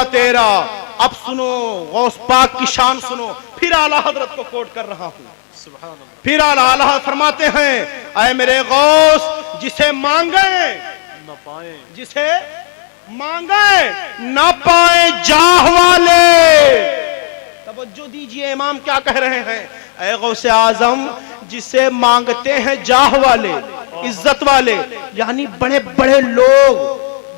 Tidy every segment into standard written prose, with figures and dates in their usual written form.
मर्तबा तेरा। अब सुनो गौस पाक की शान सुनो, फिर आला हजरत को कोट कर रहा हूं। फिर आला हजरत फरमाते हैं, ऐ मेरे गौस जिसे मांगे न पाए, जिसे मांगे ना पाए जाह वाले। तवज्जो दीजिए इमाम क्या कह रहे हैं, ऐ गौसे आजम जिसे मांगते हैं जाह वाले, इज्जत वाले, यानी बड़े बड़े लोग,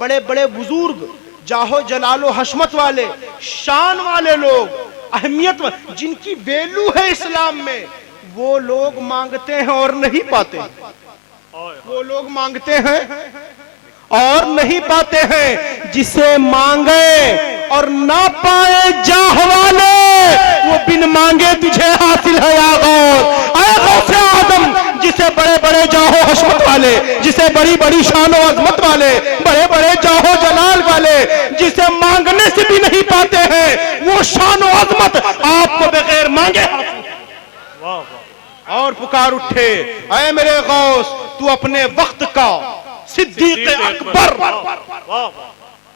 बड़े बड़े बुजुर्ग, जाहो जलालो हशमत वाले, शान वाले लोग, अहमियत जिनकी वैल्यू है इस्लाम में, वो लोग मांगते हैं और नहीं पाते। वो लोग मांगते हैं और नहीं पाते हैं। जिसे मांगे और ना पाए जाह वाले, वो बिन मांगे तुझे हासिल है या गौस। ऐ गौसे आजम जिसे बड़े बड़े जाहो हशमत वाले, जिसे बड़ी बड़ी शानो अजमत वाले, बड़े बड़े जाहो जलाल वाले, जिसे मांगने से भी नहीं पाते हैं, वो शानो अजमत आपको बगैर मांगे हासिल है। वाह वाह। और पुकार उठे, ऐ मेरे गौस तू अपने वक्त का सिद्दीक अकबर। वाह,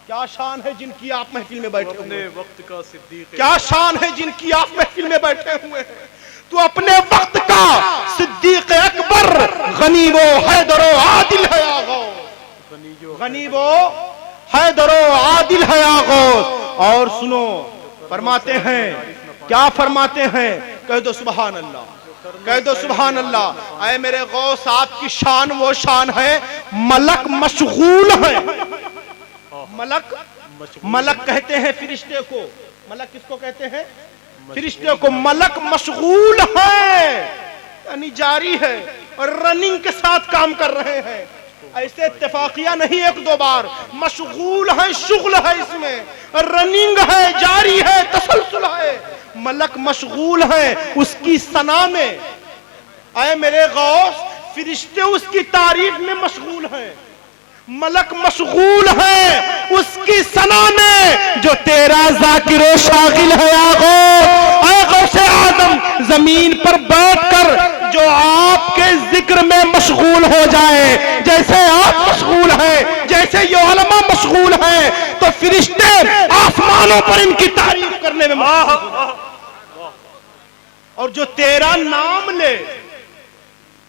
क्या शान है जिनकी आप महफिल में बैठे अपने हुए हैं। वक्त का सिद्दीक, क्या शान है जिनकी आप महफिल में बैठे हुए हैं। तू अपने वक्त का सिद्दीक अकबर, गनीबो हैदरो आदिल है आगो, गनीबो हैदरो आदिल है आगो। और सुनो फरमाते हैं, क्या फरमाते हैं, कह दो सुभान अल्लाह, कह दो सुभान अल्लाह। ऐ मेरे गौस आपकी शान वो शान है, मलक मशगूल है। मलक, मलक कहते हैं फरिश्ते को, मलक किसको कहते हैं, फरिश्ते को। मलक मशगूल है यानी जारी है और रनिंग के साथ काम कर रहे हैं। ऐसे इत्तेफाकिया नहीं एक दो बार, मशगूल है, शुगल है, इसमें रनिंग है, जारी है, तसलसल है। मलक मशगूल है उसकी सना में। ऐ मेरे गौस फरिश्ते उसकी तारीफ में मशगूल हैं। मलक मशगूल है उसकी सना में, जो तेरा जाकिर शागिल है आगो। ऐ गौसे आजम जमीन पर बैठकर जो आपके जिक्र में मशगूल हो जाए, जैसे आप मशगूल हैं, जैसे ये उलमा मशगूल हैं, तो फरिश्ते आसमानों पर इनकी तारीफ करने में मशगूल हैं। और जो तेरा नाम ले,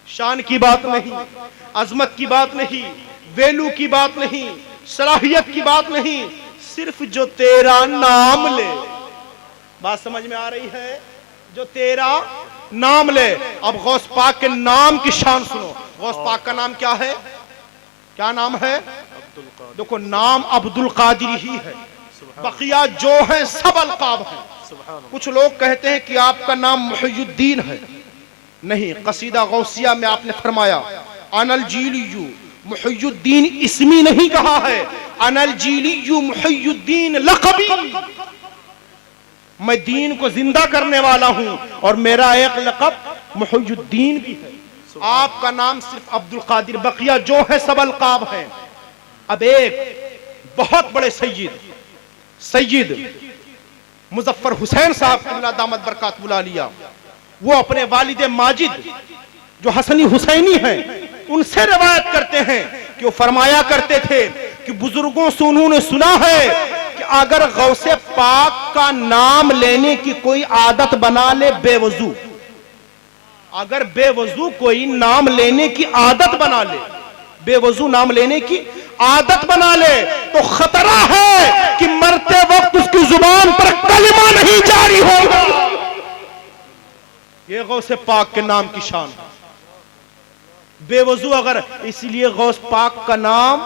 शान की बात नहीं, अजमत की बात नहीं, वैल्यू की बात नहीं, सलाहियत की बात नहीं, सिर्फ जो तेरा नाम ले। बात समझ में आ रही है, जो तेरा नाम ले। अब गौस पाक के नाम की शान सुनो। गौस पाक का नाम क्या है, क्या नाम है, देखो नाम अब्दुल कादिर ही है, बकिया जो है सब अलकाब है। कुछ लोग कहते हैं कि आपका नाम मुहय्युद्दीन है, नहीं, कसीदा गौसिया में आपने फरमाया अनल जीलियू मुहय्युद्दीन, इसमी नहीं कहा है, अनल जीलियू मुहय्युद्दीन लक़बी, मैं दीन को जिंदा करने वाला हूं और मेरा एक लक़ब मुहय्युद्दीन भी है। आपका नाम सिर्फ अब्दुल कादिर, बकिया जो है सब अलकाब है। अब एक बहुत बड़े सैयद मुजफ्फर हुसैन साहब क़िबला दामत बरकातुहु आलिया, वो अपने वालिद माजिद जो हसनी हुसैनी हैं, उनसे रिवायत करते हैं कि वो फरमाया करते थे कि बुजुर्गों से उन्होंने सुना है कि अगर गौसे पाक का नाम लेने की कोई आदत बना ले बेवजू, अगर बेवजू कोई नाम लेने की आदत बना ले, बेवजू नाम लेने की आदत बना ले, तो खतरा है कि मरते वक्त उसकी जुबान पर कलिमा नहीं जारी होगा। ये गौसे पाक के नाम की शान है, बेवजू अगर, इसलिए गौस पाक का नाम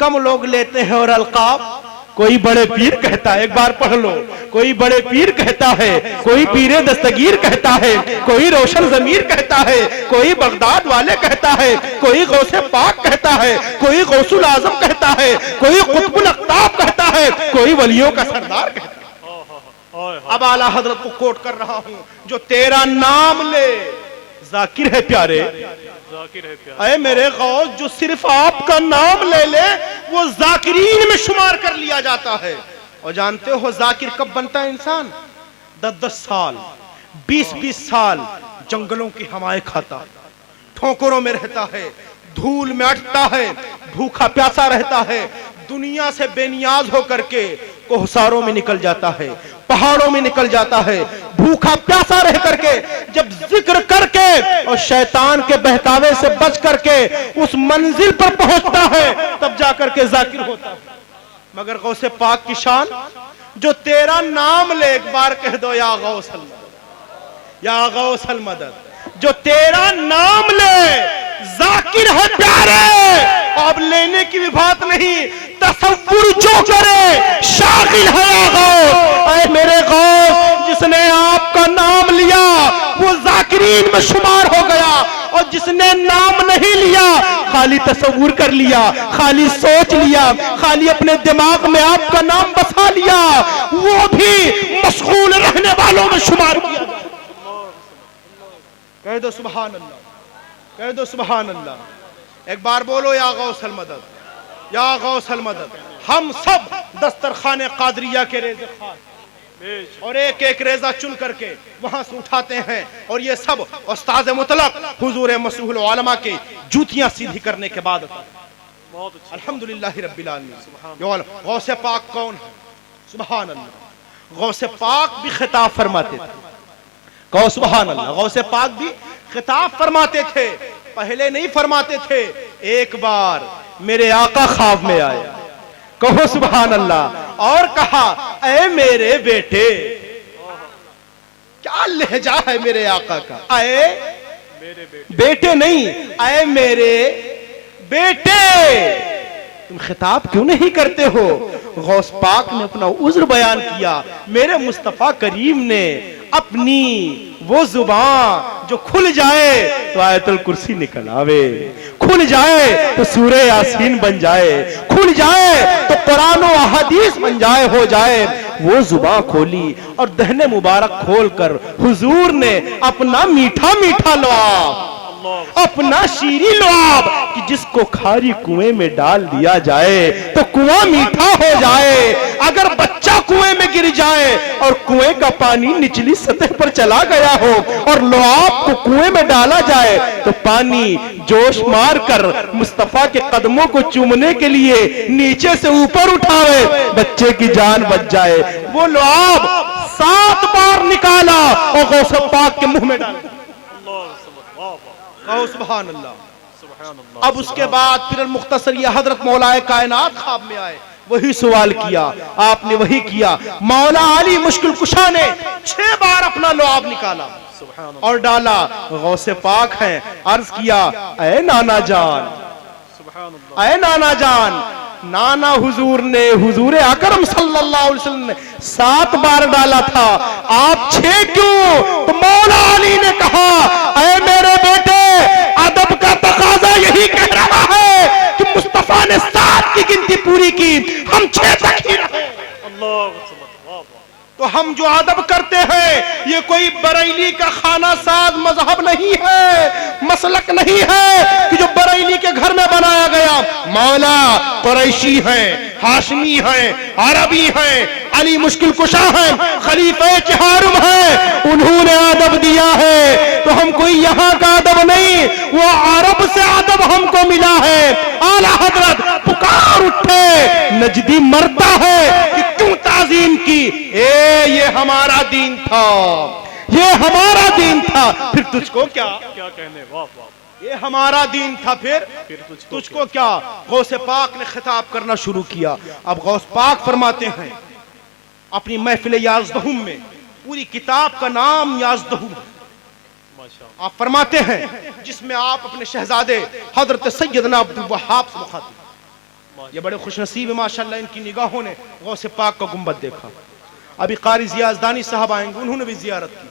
कम लोग लेते हैं और अलकाब, कोई बड़े पीर कहता है, एक बार पढ़ लो, कोई बड़े पीर कहता है, कोई पीरे दस्तगीर कहता है, कोई रोशन जमीर कहता है, कोई बगदाद वाले कहता है, कोई गौसे पाक कहता है, कोई गौसुल आजम कहता है, कोई कुतुबुल अख्ताब कहता है, कोई वलियों का सरदार कहता है। अब आला हजरत को कोट कर रहा हूं, जो तेरा नाम ले, जाकिर है प्यारे, जाकिर है प्यारे। अरे मेरे गौस जो सिर्फ आपका नाम ले ले वो जाकिरीन में शुमार कर लिया जाता है। और जानते हो जाकिर कब बनता है इंसान, 10-10 साल 20-20 साल जंगलों की हवाएं खाता है, ठोकरों में रहता है, धूल में अटता है, भूखा प्यासा रहता है, दुनिया से बेनियाज होकर के कोहसारों में निकल जाता है, पहाड़ों में निकल जाता है, भूखा प्यासा रह करके जब जिक्र करके और शैतान के बहकावे से बच करके उस मंजिल पर पहुंचता है तब जाकर के जाकिर होता है। मगर गौसे पाक की शान, जो तेरा नाम ले, एक बार कह दो या गौसल मदद, या गौसल मदद, जो तेरा नाम ले जाकिर है प्यारे, अब लेने की भी बात नहीं, तसव्वुर जो करे शागिल है या गौस। ऐ मेरे गौस, जिसने आपका नाम लिया वो जाकिरीन में शुमार हो गया, और जिसने नाम नहीं लिया, खाली तसव्वुर कर लिया, खाली सोच लिया, खाली अपने दिमाग में आपका नाम बसा लिया, वो भी मशगूल रहने वालों में शुमार किया। कह दो सुभान अल्लाह, कह दो सुभान अल्लाह। एक बार बोलो या गौसल मदद, या गौसल मदद। हम सब दस्तरखाने कादरिया के रेज़े खान और एक एक रेजा चुन करके वहां से उठाते हैं, और ये सब उस्ताद मुतलक हुजूर मसऊहुल उलमा के जूतियां सीधी करने के बाद अल्हम्दुलिल्लाह रब्बिल आलमीन। गौसे पाक कौन है? सुभान अल्लाह। गौसे पाक भी खिताब फरमाते थे, कहो सुभान अल्लाह। गौसे पाक भी खिताब फरमाते थे, पहले नहीं फरमाते थे। एक बार मेरे आका ख्वाब में आए, कहो सुभान अल्लाह, और कहा ऐ मेरे बेटे, क्या लहजा है मेरे आका का, ऐ मेरे बेटे नहीं, ऐ मेरे बेटे, तुम खिताब क्यों नहीं करते हो? गौस पाक ने अपना उज्र बयान किया। मेरे मुस्तफा करीम ने अपनी वो जुबान जो खुल जाए तो आयतुल कुर्सी निकल आवे, खुल जाए तो सूरे यासीन बन जाए, खुल जाए तो कुरान और अहादीस बन जाए, हो जाए। वो जुबान खोली और दहने मुबारक खोलकर हुजूर ने अपना मीठा मीठा लुआब, अपना शीरी लुआब, कि जिसको खारी कुएं में डाल दिया जाए तो कुआं मीठा हो जाए। अगर बच्चा कुएं में गिर जाए और कुएं का पानी निचली सतह पर चला गया हो और लुआब को कुएं में डाला जाए तो पानी जोश मार कर मुस्तफा के कदमों को चूमने के लिए नीचे से ऊपर उठावे, बच्चे की जान बच जाए। वो लुआब 7 बार निकाला और गौसे पाक के मुंह में डाला। सुभान अल्लाह। अब उसके बाद फिर मुख्तसर ये हजरत मौलाए कायनात ख्वाब में आए, वही सवाल किया, आपने वही किया। मौला अली मुश्किल कुशा ने 6 बार अपना लुआब निकाला और डाला। गौसे पाक हैं, अर्ज किया ऐ नाना जान, ऐ नाना जान। नाना हुजूर ने, हुजूर अकरम सल्लल्लाहु अलैहि वसल्लम ने 7 बार डाला था, आप 6 क्यों? तो मौला अली ने कहा ऐ मेरे बेटे, अदब का तकाजा यही कह रहा है कि मुस्तफा ने 7 की गिनती पूरी की, हम 6 तक ही रहे। तो हम जो अदब करते हैं ये कोई बरेली का खाना साज मजहब नहीं है, मसलक नहीं है कि जो बरेली के घर में बनाया गया। मौला कुरैशी हैं, हाशमी हैं, अरबी हैं, अली मुश्किल कुशा हैं, खलीफे चहारुम हैं, उन्होंने अदब दिया है। तो हम कोई यहाँ का अदब नहीं, वो अरब से अदब हमको मिला है। आला हजरत पुकार उठे, नजदी मरता है कि क्यों ताजीम की। ये हमारा दीन था, ये हमारा दीन था, फिर तुझको क्या कहने। वाह वाह, ये हमारा दीन था, फिर तुझको क्या। गौसे पाक ने खिताब करना शुरू किया। अब गौस पाक फरमाते हैं अपनी महफिल याज़दहुम में, पूरी किताब का नाम याज़दहुम, आप फरमाते हैं जिसमें आप अपने शहजादे हजरत सैयदना अब्दुल वहाब से मुखातिब। ये बड़े खुशनसीब है माशाअल्लाह, इनकी निगाहों ने गौसे पाक का गुंबद देखा। अभी कारी ज़ियाज़दानी साहब आएंगे, उन्होंने भी जियारत की।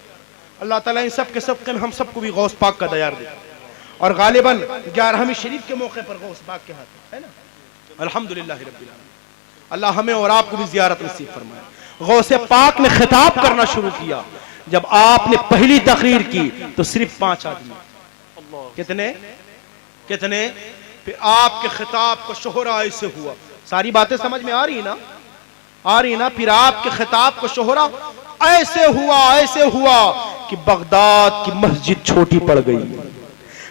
अल्लाह ताला इन सब के सब में हम सबको भी गौस पाक का दयार दे। और गालिबन 11वीं शरीफ के मौके पर गौस पाक के हाथ है ना, अल्हम्दुलिल्लाह रब्बिल आलमीन। अल्लाह हमें और आपको भी जियारत नसीब फरमाए। गौसे पाक ने खिताब करना शुरू किया। जब आपने पहली तकरीर की तो सिर्फ 5 आदमी, कितने कितने, फिर आपके खिताब का शोहरा ऐसे हुआ। सारी बातें समझ में आ रही ना, आ रही ना। फिर आपके खिताब का शोहरा ऐसे हुआ कि बगदाद की मस्जिद छोटी पड़ गई।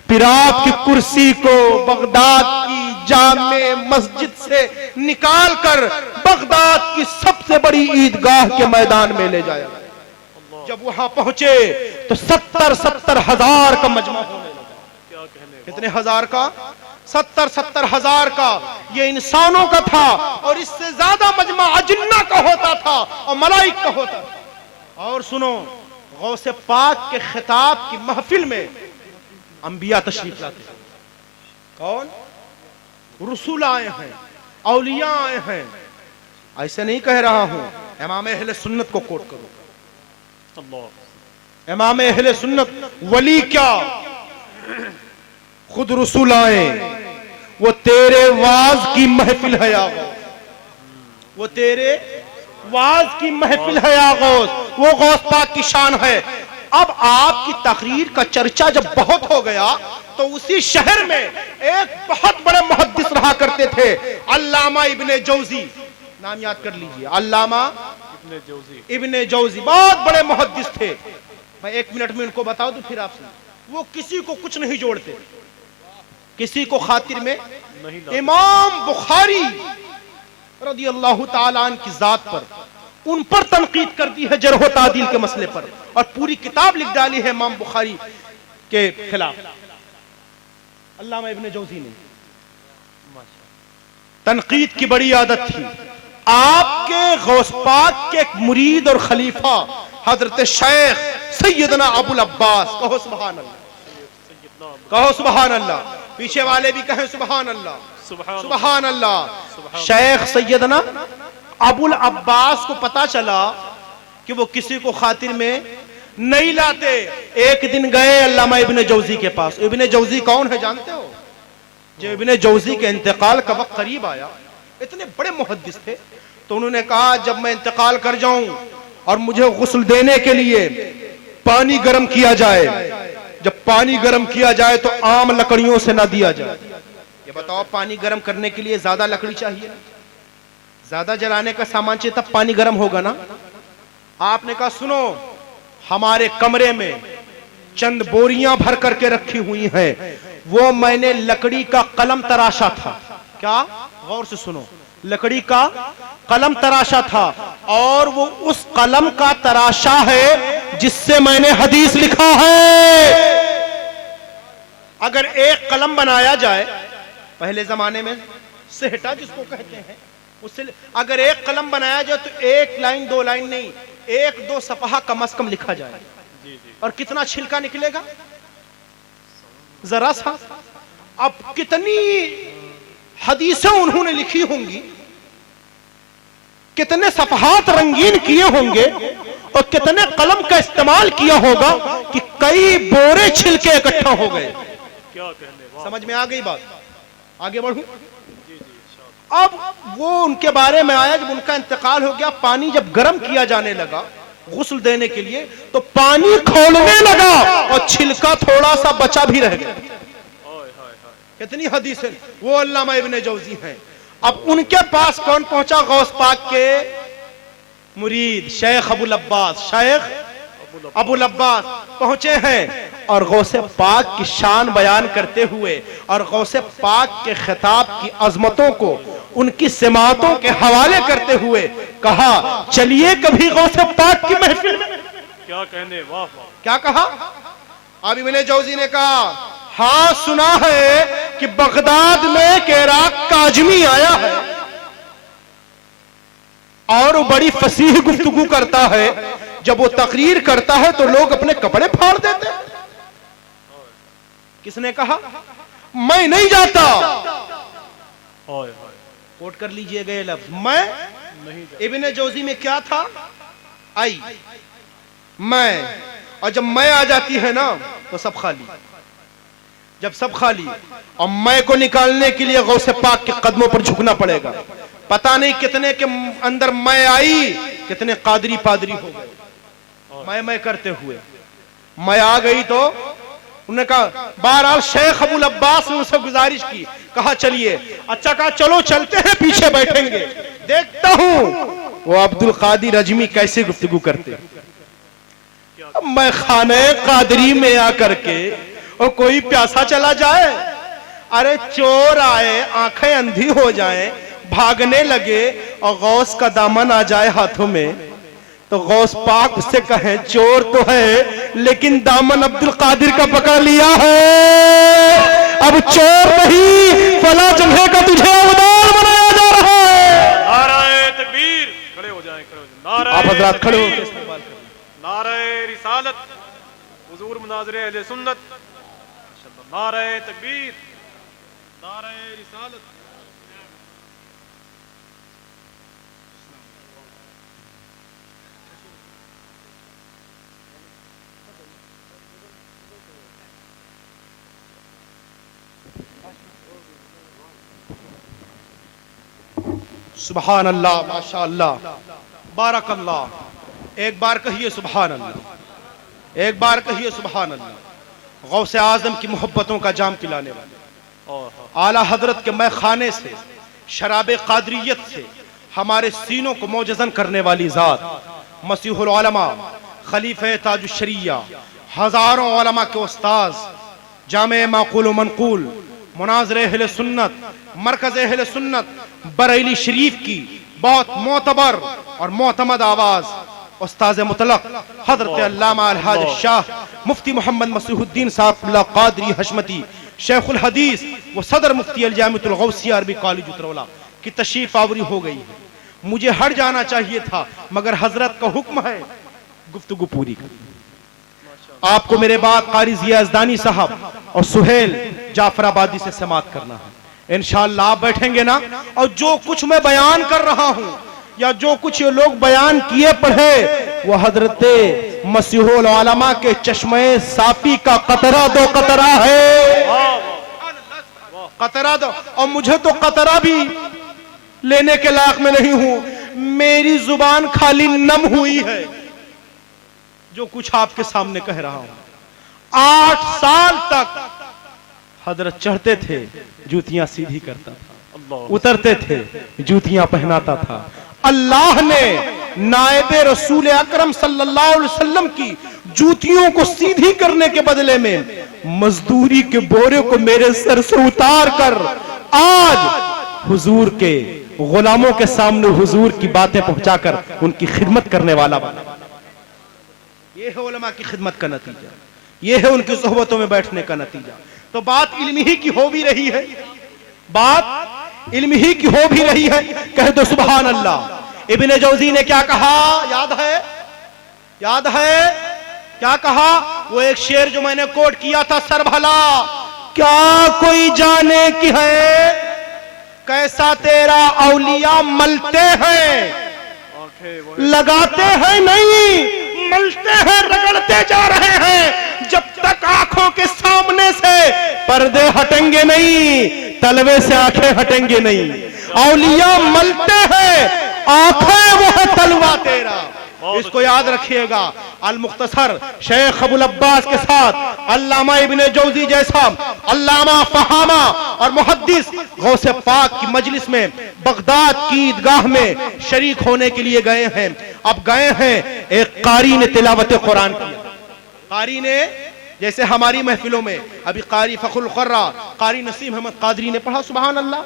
फिर आपकी कुर्सी को बगदाद की जामे मस्जिद से निकाल कर बगदाद की सबसे बड़ी ईदगाह के मैदान में ले जाया। जब वहां पहुंचे तो 70 हजार का मजमा होने लगा। क्या कहने, कितने हजार का? 70 हजार का। ये इंसानों का था और इससे ज्यादा मजमा अजिन्ना का होता था और मलाइक का होता था। और सुनो, गौसे पाक के खिताब की महफिल में अंबिया तशरीफ लाते हैं। कौन? रसूल आए हैं, औलिया आए हैं। ऐसे नहीं कह रहा हूं, इमाम अहले सुन्नत को कोट करो। अल्लाह, इमाम अहले सुन्नत वली क्या, खुद रसूल आए। वो तेरे वाज की महफिल है या गौस, वो तेरे वाज की महफिल है या गौस, वो गौस पाक की शान है। अब आपकी तकरीर का चर्चा जब बहुत हो गया तो उसी शहर में एक बहुत बड़े मुहद्दिस रहा करते थे, अल्लामा इब्ने जौजी। नाम याद कर लीजिए, अल्लामा इब्ने जौजी। बहुत बड़े मुहद्दिस थे। मैं 1 मिनट में उनको बताऊं तो फिर आप सुनिए। वो किसी को कुछ नहीं जोड़ते, किसी को खातिर में नहीं। इमाम बुखारी रज़ी अल्लाह ताला अन्हु की जात पर, उन पर तनकीद कर दी है जरह व तादील के मसले पर, और पूरी किताब लिख डाली है इमाम बुखारी के खिलाफ अल्लामा इब्ने जौजी ने। तनकीद की बड़ी आदत थी। आपके गौस पाक के एक मुरीद और खलीफा हजरत शेख सैयदना अबुल अब्बास, कहो सुभान अल्लाह, कहो सुभान अल्लाह। पीछे वाले भी कहें सुभान अल्लाह, सुभान अल्लाह। शेख सैयदना अबुल अब्बास को पता चला कि वो किसी को खातिर में नहीं लाते। एक दिन गए अल्लामा इब्ने जौजी के पास। इब्ने जौजी कौन है जानते हो? जब इब्ने जौजी के इंतकाल का वक्त करीब आया, इतने बड़े मुहद्दिस थे, तो उन्होंने कहा जब मैं इंतकाल कर जाऊं और मुझे गुस्ल देने के लिए पानी गर्म किया जाए, जब पानी गर्म किया जाए तो आम लकड़ियों से ना दिया जाए। ये बताओ, पानी गर्म करने के लिए ज्यादा लकड़ी चाहिए, ज्यादा जलाने का सामान चाहिए, तब पानी गर्म होगा ना। आपने कहा सुनो, हमारे कमरे में चंद बोरियां भर करके रखी हुई हैं, वो मैंने लकड़ी का कलम तराशा था। क्या? गौर से सुनो, लकड़ी का कलम तराशा था, और वो उस कलम का तराशा है जिससे मैंने हदीस लिखा है। अगर एक कलम बनाया जाए, पहले जमाने में सेहटा जिसको कहते हैं, उससे अगर एक कलम बनाया जाए तो 1 लाइन 2 लाइन नहीं, 1-2 सफहा कम से कम लिखा जाए। और कितना छिलका निकलेगा जरा सा। अब कितनी हदीसें उन्होंने लिखी होंगी, कितने सफहात रंगीन किए होंगे, और कितने कलम का इस्तेमाल किया होगा कि कई बोरे छिलके इकट्ठा हो गए। क्या कहने, समझ में आ गई बात? आगे बढ़ूं? अब वो उनके बारे में आया, जब उनका इंतकाल हो गया, पानी जब गर्म किया जाने लगा गुस्ल देने के लिए, तो पानी खौलने लगा और छिलका थोड़ा सा बचा भी रह गया। कितनी हदीस है। वो अल्लामा इब्ने जौजी हैं। अब उनके पास कौन पहुंचा? गौस पाक के मुरीद शेख अबुल अब्बास, शेख अबुल अब्बास पहुंचे हैं, और गौसे पाक की शान बयान करते हुए और गौसे पाक के खिताब की अजमतों को उनकी सिमातों के हवाले करते हुए कहा, चलिए कभी गौसे पाक की महफिल में। क्या कहने, वाह वाह। क्या कहा? अब इब्ने जौजी ने कहा, हाँ सुना है कि बगदाद में के इराक का आजमी आया है और वो बड़ी फसीह गुफ्तगू करता है। जब वो तकरीर करता है तो लोग अपने कपड़े फाड़ देते हैं। किसने कहा? मैं नहीं जाता। कोट कर लीजिएगा ये लफ्ज, मैं नहीं। इब्ने जौजी में क्या था? आई, मैं, और जब मैं आ जाती है ना तो सब खाली। जब सब खाली और मैं को निकालने के लिए गौसे पाक के कदमों पर झुकना पड़ेगा। पता नहीं कितने के अंदर मैं आई, कितने कादरी पादरी हो गए मैं करते हुए। मैं आ गई तो उन्होंने कहा, बहरहाल शेख अबुल अब्बास ने उसे गुजारिश की, कहा चलिए। अच्छा कहा चलो चलते हैं, पीछे बैठेंगे, देखता हूं वो अब्दुल कादिर अजमी कैसे गुफ्तगू करते। अब मैं खाने कादरी में आकर के और कोई प्यासा चला जाए, अरे चोर आए, आंखें अंधी हो जाएं, भागने लगे और गौस का दामन आ जाए हाथों में, तो गौस पाक से कहे चोर तो है लेकिन दामन अब्दुल कादिर का पकड़ लिया है, अब चोर नहीं फला जगह का तुझे अवतार बनाया जा रहा है। नाराए तकबीर, खड़े हो जाएं, खड़े हो जाएं। आप हजरात खड़े हो तकबीर, नाराए रिसालत, हुजूर मुनाज़िरे अहले सुन्नत, नाराए तकबीर, नाराए रिसालत। सुभान अल्लाह, माशा अल्लाह, बारक अल्लाह। एक बार कहिए सुभान अल्लाह, एक बार कहिए सुभान अल्लाह। गौसे आजम की मोहब्बतों का जाम पिलाने वाले, आला हजरत के मैं खाने से, शराबे कादरियत से हमारे सीनों को मोजज़न करने वाली जात, मसीहुल उलमा, खलीफे ताजुश शरिया, हजारों उलमा के उस्ताद, जामे माकूल व मनकूल, मुनाज़िरे अहले सुन्नत, मरकज़ अहले सुन्नत बरेली शरीफ की बहुत मोतबर और मोतमद आवाज उस्ताद मुतलक हजरत अल्लामा अलहाज शाह मुफ्ती मोहम्मद मसीहुद्दीन साहब कादरी हशमती शेखुल हदीस व सदर मुफ्ती अल जामिअतुल गौसिया अरबी कॉलेज उतरौला की तशरीफ आवरी हो गई है। मुझे हट जाना चाहिए था मगर हजरत का हुक्म है गुफ्तगू पूरी कर। आपको मेरे बाद कारी जिया अज़दानी साहब और सुहेल जाफराबादी से समात करना है। इंशाअल्लाह आप बैठेंगे ना, और जो कुछ मैं बयान कर रहा हूं या जो कुछ ये लोग बयान किए पढ़े वो हजरत मसीहुल उलमा के चश्मे साफी का कतरा दो कतरा है, कतरा दो। और मुझे तो कतरा भी लेने के लायक में नहीं हूं, मेरी जुबान खाली नम हुई है जो कुछ आपके सामने कह रहा हूं। 8 साल तक हजरत चढ़ते थे, जूतियां सीधी करता था, उतरते थे, जूतियां पहनाता था। अल्लाह ने नायबे रसूल अकरम सल्लल्लाहु अलैहि वसल्लम की जूतियों को सीधी करने के बदले में मजदूरी के बोरे को मेरे सर से उतार कर आज हुजूर के गुलामों के सामने हुजूर की बातें पहुंचाकर उनकी खिदमत करने वाला बना। ये है उलमा की खिदमत का नतीजा, ये है उनकी सोहबतों में बैठने का नतीजा। तो बात इल्मी ही की हो भी रही है, बात इल्मी ही की हो भी रही है, कह दो सुभान अल्लाह। इब्ने जौजी ने क्या कहा याद है? याद है क्या कहा? वो एक शेर जो मैंने कोट किया था, सर भला क्या कोई जाने की है कैसा तेरा औलिया मलते हैं, लगाते हैं नहीं मलते हैं, रगड़ते जा रहे हैं। जब तक आंखों के सामने से पर्दे हटेंगे नहीं, तलवे से आंखें हटेंगे नहीं। औलिया मलते हैं, आंखें वो है तलवा तेरा। इसको याद रखिएगा। अल मुख्तसर शेख अबुल अब्बास के साथ अल्लामा इब्ने जौजी जैसा अल्लामा फहामा और मुहद्दिस गौसे पाक की मजलिस में बगदाद की ईदगाह में शरीक होने के लिए गए हैं। अब गए हैं, एक कारी ने तिलावत कुरान किया। कारी ने, जैसे हमारी महफिलों में अभी कारी फखरुल क़र्रा कारी नसीम अहमद कादरी ने पढ़ा, सुभान अल्लाह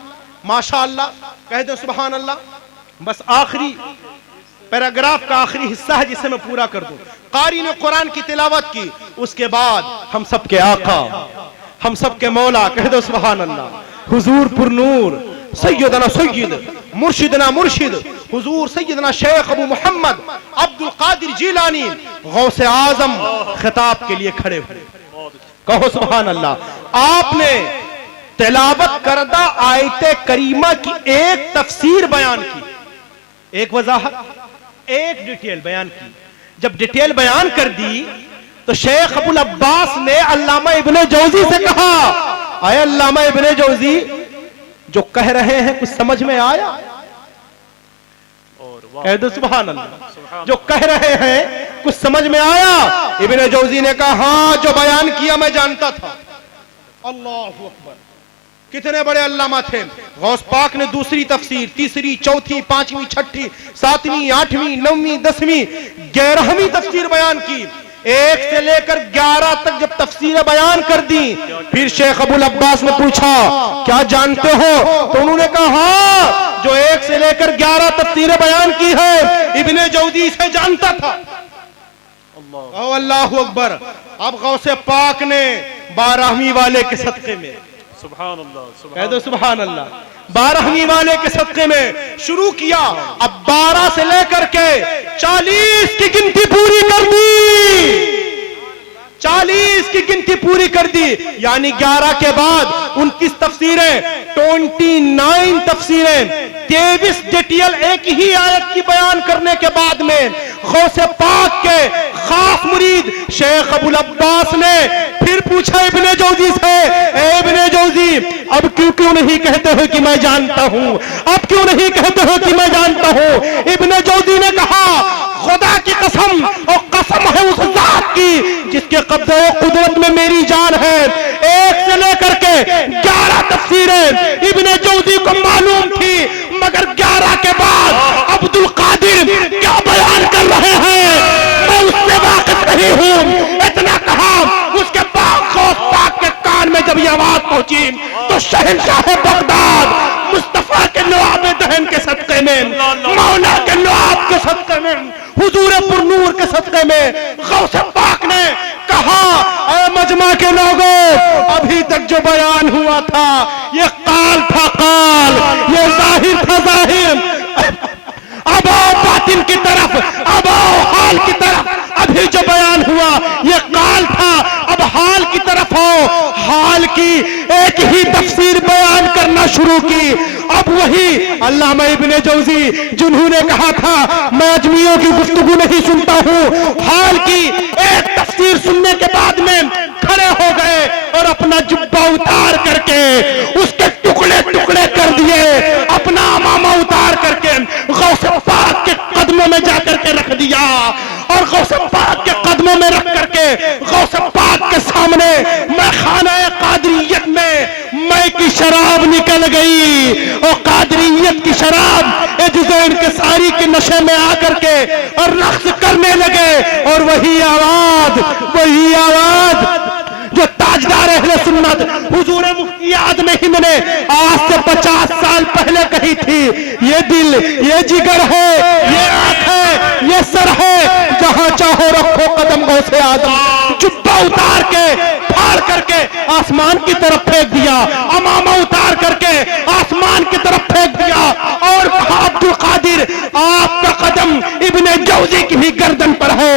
माशा अल्लाह, कह दो सुभान अल्लाह। बस आखिरी पैराग्राफ का आखिरी हिस्सा है जिसे मैं पूरा कर दूं। कारी ने कुरान की तिलावत की, उसके बाद हम सब के आका, हम सब के मौला, कह दो सुभान अल्लाह, हुजूर पुरनूर सैयदना सैयद मुर्शिदना मुर्शिद हुजूर सैयदना शेख अबू मोहम्मद अब्दुल कादिर जिलानी गौसे आजम खिताब के लिए खड़े हुए। कहो सुभान अल्लाह। आपने तिलावत करदा आयते करीमा की एक तफसीर बयान की, एक वजाहत, एक डिटेल बयान की। जब डिटेल बयान कर दी तो शेख अबुल अब्बास ने अल्लामा इब्ने जौजी से कहा, आए अल्लामा इब्ने जौजी, जो कह रहे हैं कुछ समझ में आया? कह दो सुभान अल्लाह। जो कह रहे हैं कुछ समझ में आया? इब्ने जौजी ने कहा, हां, जो बयान किया मैं जानता था। अल्लाहु अकबर। कितने बड़े अल्लामा थे। गौस पाक ने दूसरी तफसीर, तीसरी, चौथी, पांचवी, छठी, सातवीं, आठवीं, नौवीं, 10वीं, 11वीं तफसीर बयान की। 1 से लेकर 11 तक जब तफसीर बयान कर दी, फिर शेख अबुल अब्बास ने पूछा क्या जानते हो? तो उन्होंने कहा हाँ, जो 1 से लेकर 11 तफसीर बयान की है इब्ने जौजी से जानता था। अल्लाह अकबर। अब गौसे पाक ने 12वीं वाले के सदके में, सुभान अल्लाह, कह दो सुभान अल्लाह, 12वीं वाले के सदके में शुरू किया। अब 12 से लेकर के 40 की गिनती पूरी कर दी, 40 की गिनती पूरी कर दी, यानी 11 के बाद 29 तफसीरें, 29 तफसीरें, 23 डिटेल एक ही आयत की बयान करने के बाद में गौसे पाक के खास मुरीद शेख अबुल अब्बास ने फिर पूछा इब्ने जौजी से, इब्ने जौजी अब क्यों नहीं कहते हो कि मैं जानता हूं, अब क्यों नहीं कहते हो कि मैं जानता हूं? इब्ने जौजी ने कहा खुदा की कसम, और कसम है उस जात की जिसके कब्जे कुदरत में मेरी जान है, 1 से लेकर के 11 तफसीरें इब्ने जौजी को मालूम थी, मगर 11 के बाद अब्दुल कादिर क्या बयान कर रहे हैं मैं उससे वाकिफ नहीं हूं। इतना कहा, उसके बाद गौस पाक के कान में जब ये आवाज पहुंची तो शहंशाह बगदाद मुस्तफा के नवाब दहन के सदके में, मौला के नवाब के सदके में, हुजूर पुरनूर के सदके में गौस पाक ने कहा ऐ मजमा के लोगों, अभी तक जो बयान हुआ था ये काल था काल, ये जाहिर था जाहिर, अब आओ बातिन की तरफ, अब आओ हाल की तरफ। अभी जो बयान हुआ ये काल था, अब हाल की तरफ आओ। हाल की एक ही तफसीर बयान करना शुरू की। अब वही अल्लामा इब्ने जौजी जिन्होंने कहा था मैं अजमियों की गुफ्तगू नहीं सुनता हूँ, हाल की एक तफसीर सुनने के बाद में खड़े हो गए और अपना जुब्बा उतार करके उसके टुकड़े टुकड़े कर दिए, अपना अमामा उतार करके गौसे पाक के कदमों में जाकर के रख दिया, और गौसे पाक के कदमों में रख करके गौसे पाक के सामने मैं खाना कादरियत में मैं की शराब निकल गई, और कादरियत की शराब एजुज़ैन के सारी के नशे में आकर के और रक्स करने लगे। और वही आवाज जो ताजदार अहले सुन्नत हुजूर मुफ्ती आज़म हिंद ने आज से 50 साल पहले कही थी, ये दिल, ये जिगर है, ये आंख है, ये सर है, जहां चाहो रखो कदम गौसे आज़म। जुब्बा उतार के फाड़ करके आसमान की तरफ फेंक दिया, अमामा उतार करके आसमान की तरफ फेंक दिया, और अब्दुल कादिर आपका कदम इब्ने जौजी की भी गर्दन पर है,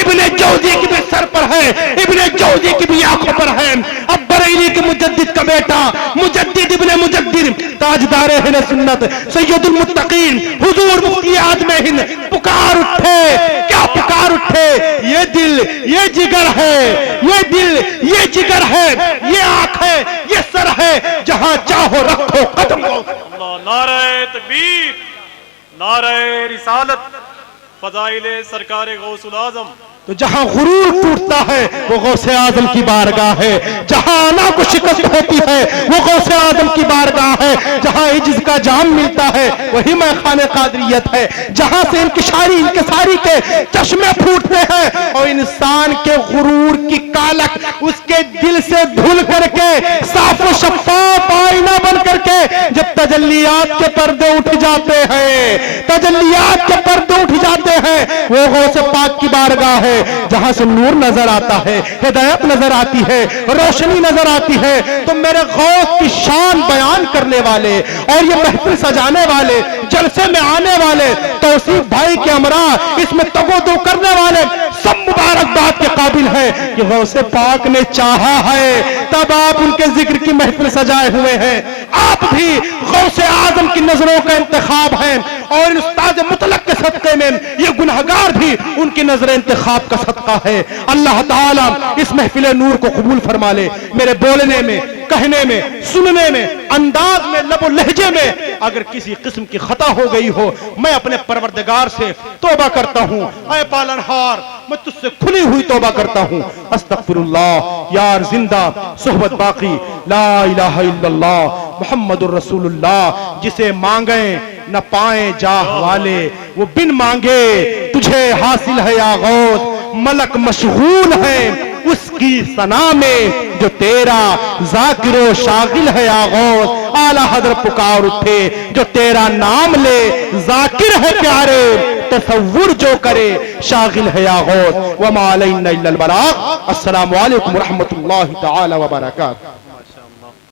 इब्ने जौजी की भी सर पर है, इब्ने जौजी की भी आंखों पर है। अब बरेली के मुजद्दिद का बेटा मुजद्दिद इब्ने मुजद्दिद ताजदार अहले सुन्नत सैयदुल मुत्तकीन हुजूर मुफ्ती आज़म हिंद पुकार उठे, क्या पुकार उठे, ये दिल, ये जिगर है, ये दिल, ये जिगर है, ये आंख है, ये सर है, जहां चाहो रखो कदम। नारे तकबीर, नारे रिसालत, फजाइले सरकार गौसुल आज़म। तो जहां गुरूर टूटता है वो गौसे आज़म की बारगाह है, जहां आना को शिकस्त होती है वो गौसे आज़म की बारगाह है, जहां इज्ज़ का जाम मिलता है वही मैखाने कादरियत है, जहां से इंकिसारी के चश्मे फूटते हैं और इंसान के गुरूर की कालक उसके दिल से धुल करके साफ शफाफ आईना बन करके जब तजल्लियात के पर्दे उठ जाते हैं, तजल्लियात के पर्दे उठ जाते हैं, वो गौसे पाक की बारगाह है जहां से नूर नजर आता है, हिदायत नजर आती है, रोशनी नजर आती है। तो मेरे गौस की शान बयान करने वाले और ये महफिल सजाने वाले, जलसे में आने वाले तौसीफ भाई के हमरा इसमें तगोदो करने वाले सब मुबारकबाद के काबिल है कि गौसे पाक ने चाहा है तब आप उनके जिक्र की महफिल सजाए हुए हैं। आप भी गौसे आज़म की नजरों का इंतखाब हैं और उस्ताद मुतलक के सदके में ये गुनहगार भी उनकी नजर इंतखाब का सदका है। अल्लाह ताला इस महफिल नूर को कबूल फरमा ले। मेरे बोलने में, कहने में, सुनने में, अंदाज में, लबो लहजे में अगर किसी किस्म की खता हो गई हो मैं अपने परवरदिगार से तौबा करता हूँ। ऐ पालनहार मैं तुझसे खुली हुई तौबा करता हूँ। अस्तगफिरुल्लाह, यार जिंदा सोहबत बाकी, ला इलाहा इल्लल्लाह मुहम्मदुर रसूलुल्लाह। जिसे मांगे न पाए जाह वाले वो बिन मांगे तुझे हासिल है या गौत। मलक मशगूल है उसकी सना में, जो तेरा जाकिरो शागिल है या गौस। आला हजरत पुकार उठे, जो तेरा नाम ले जाकिर है प्यारे, तसव्वुर जो करे शागिल है या गौस। वमा अलैना इल्लल बलाग। अस्सलामु अलैकुम व रहमतुल्लाहि तआला व बरकातहू।